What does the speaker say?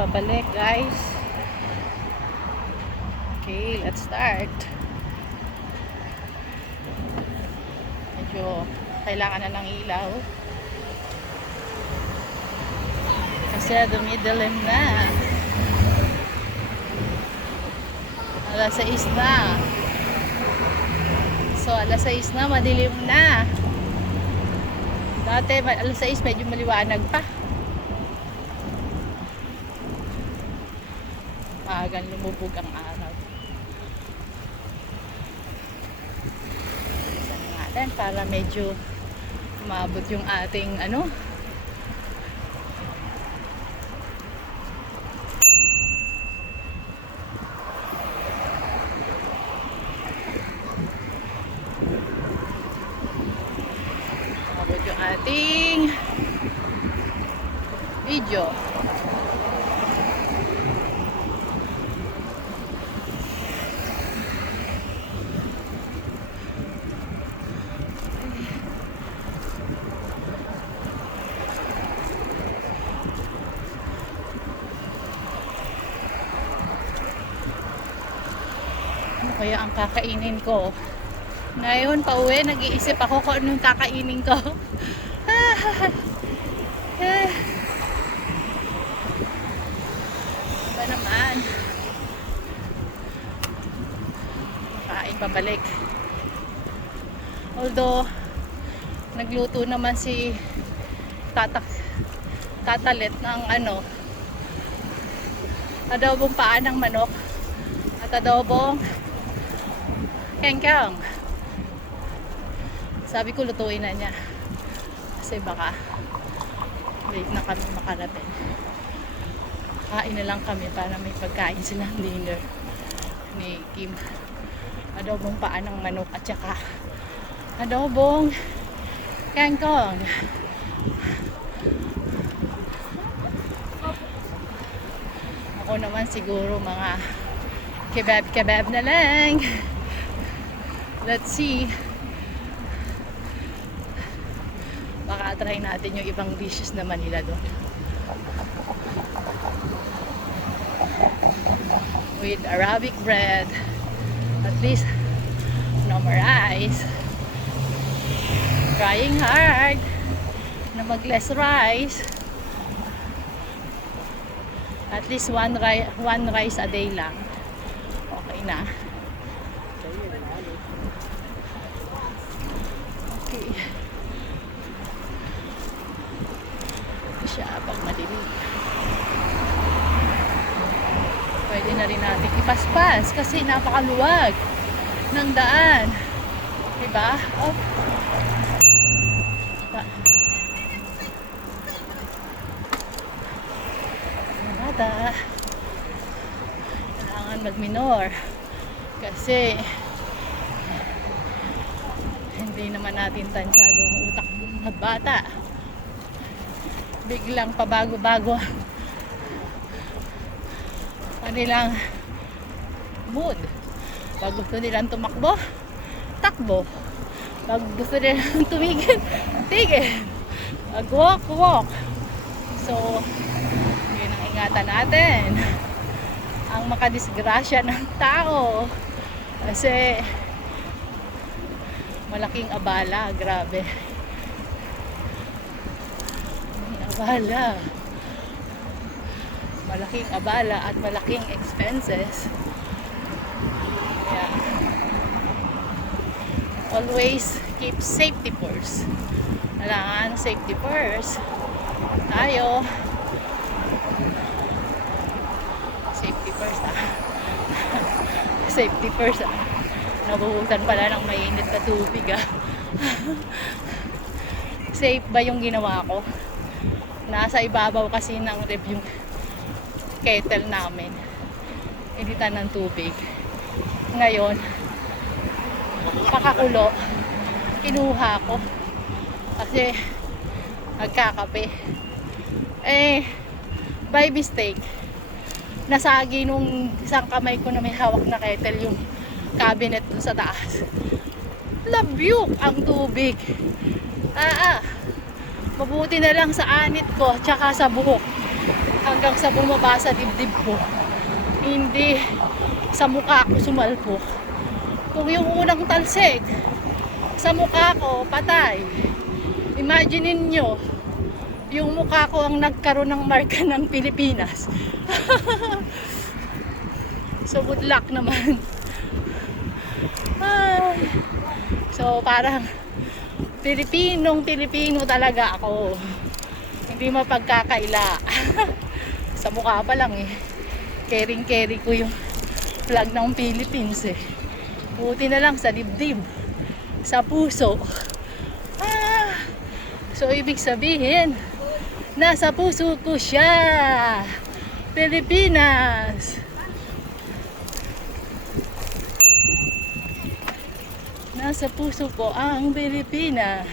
pabalik guys. Okay, let's start. Medyo kailangan na ng ilaw kasi dumidilim na. Alas 6 na. So alas 6 na, madilim na. Dati alas 6 medyo maliwanag pa. Maagang lumubog ang araw. Isa nga din para medyo umabot yung ating umabot yung ating video. Ano kaya ang kakainin ko? Ngayon, pauwi, nag-iisip ako kung anong kakainin ko. Ba naman? Kain pabalik. Although, nagluto naman si Tatalit ng adobong paa ng manok at adobong kengkang. Sabi ko lutuin na niya kasi baka late na kami makarating. Kain na lang kami para may pagkain silang dinner ni Kim. Adobong paa ng manok at saka adobong kengkang. Ako naman siguro mga kebab na lang. Let's see. Baka try natin yung ibang dishes naman nila doon. With Arabic bread. At least, no more rice. Trying hard na mag less rice. At least one rice a day lang. Okay na. Okay. Siya pag madilim. Pwede na rin natin ipaspas kasi napakaluwag ng daan. Diba? Oh. Nada. Kailangan magminor kasi hindi naman natin tansyado ang utak ng bata. Biglang pabago-bago kanilang mood. Pag gusto nilang tumakbo, takbo. Pag gusto nilang tumigil, tigil. Pag walk. So, yun ang ingatan natin. Ang makadisgrasya ng tao. Kasi, malaking abala. Grabe. Malaking abala at malaking expenses. Yeah. Always keep safety first. Kailangan safety first. Tayo. Safety first Safety first Nabuhusan pala ng mainit na tubig Safe ba yung ginawa ko? Nasa ibabaw kasi ng ref yung kettle namin. Initan ng tubig. Ngayon, pakakulo. Kinuha ko. Kasi nagkakape. By mistake, nasagi nung isang kamay ko na may hawak na kettle yung cabinet dun sa taas. Labyok ang tubig. Mabuti na lang sa anit ko tsaka sa buhok. hanggang sa bumaba sa dibdib ko. Hindi sa mukha ko sumalpok. Kung yung unang talsik sa mukha ko, patay. Imagine nyo, yung mukha ko ang nagkaroon ng marka ng Pilipinas. So good luck naman. Ay. So parang Pilipino talaga ako. Hindi mapagkakaila. Sa mukha pa lang eh. Carry ko yung flag ng Philippines eh. Buti na lang sa dibdib, sa puso. So ibig sabihin, nasa puso ko siya. Pilipinas. Nasa puso ko ang Pilipinas.